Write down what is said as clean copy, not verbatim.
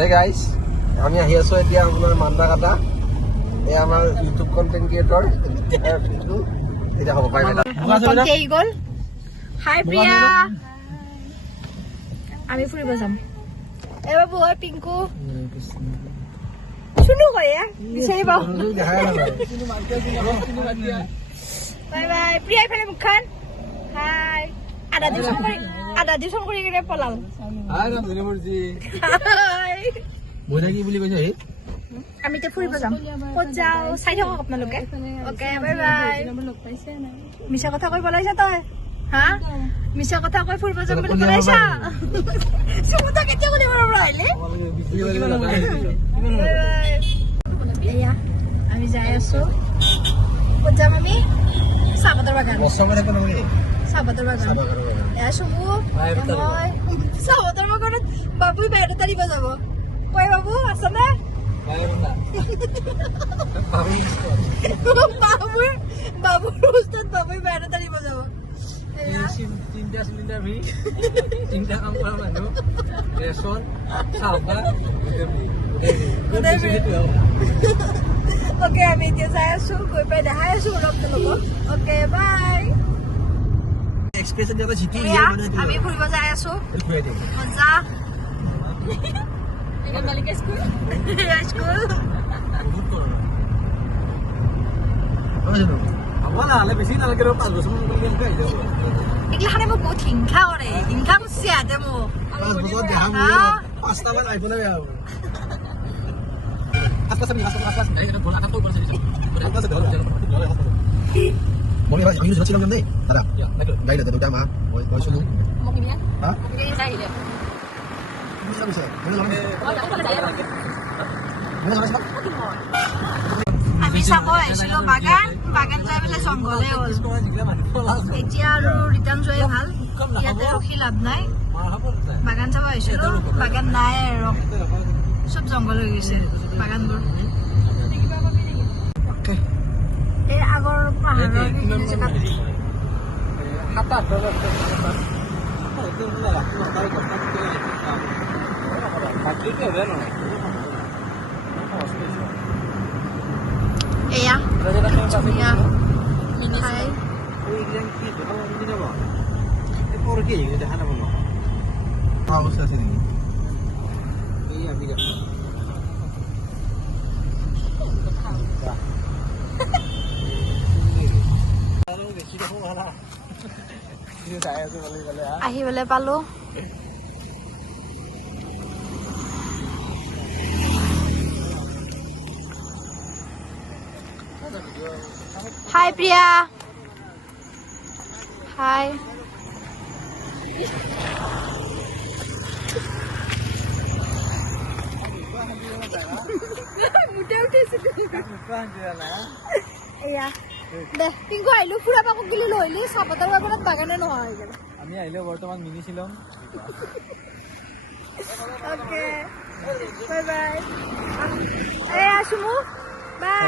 Hey guys আমি আহি আছো এতিয়া আপোনাৰ মান্দা কাটা এই আমাৰ ইউটিউব কন্টেন্ট ক্ৰিয়েটৰ এতিয়া হ'ব পাই গ'ল। হাই প্ৰিয়া, আমি ফুৰিব যাম। এ বাবু হয় পিংকু শুনো কয় বিচাৰি পাওঁ। বাই বাই প্ৰিয়া, ইফালে মুখখন। হাই আধা দিউচন কৰি কিনে পলাল। কি বুলি কৈছে আমি এতিয়া ফুৰিব যাম। ক'ত যাওঁ চাই থাকক আপোনালোকে। Okay bye bye. মিছা কথা কৈ পলাইছা তই, হা? মিছা কথা কৈ ফুৰিব যাম বুলি পলাইছা? চুমুতা কেতিয়া বুলি আহিলে? এয়া আমি যাই আছো। ক'ত যাম আমি? চাহপাতৰ বাগান। চাহপাতৰ বাগান। এয়া চুমু মই চাহপাতৰ বাগানত বাবুই বায়'ডাটা দিব যাব। কয় বাবু আছনে? বাবুৰ ওচৰত বাবুই বায়'ডাটা দিব যাব। অকে আমি এতিয়া যাই আছো, গৈ পাই দেখাই আছো আপোনালোকক। Okay bye. আমি ফুৰিব যাই আছো। মজা এইগিলাখানে মোক বহুত হিংসা কৰে, হিংসা করছে আদে মোক। আমি চাব আহিছিলো বাগান, বাগান যাই পেলাই জংঘলে হ'ল। এতিয়া আৰু ৰিটাৰ্ণ যোৱাই ভাল, ইয়াতে ৰখি লাভ নাই। বাগান চাব আহিছিলো, বাগান নাই আৰু চব জংঘল হৈ গৈছে বাগানবোৰ। এই আগৰ পাহাৰৰ জেগাত এয়া ধুনীয়া ঠাই। আহিবলৈ পালো। হাই প্ৰিয়া, হাই। এয়া দে পিংকু আহিলো ফুৰা পাকক গিলি লৈলি চাহপাতৰ বাগানত বাগানে নোহোৱা হৈ গ'ল। আমি আহিলো বৰ্তমান mini Shillong. Okay bye bye. এয়া চুমু বাই।